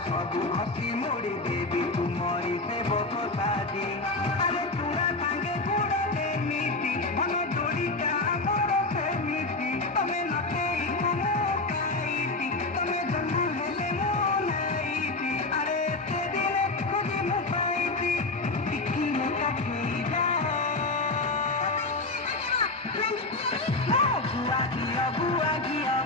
सबू हसी मोड़ी देवी तुमरी से बक साजी अरे तुरा सांगे गुड़ देमीती मन जोड़ी का मोर से मीती तमे नते कुमो काईती तमे जन्म हेले मो नाईती अरे ते दिने खुदी मु पाईती टिकी में काठी जा बुआ गिया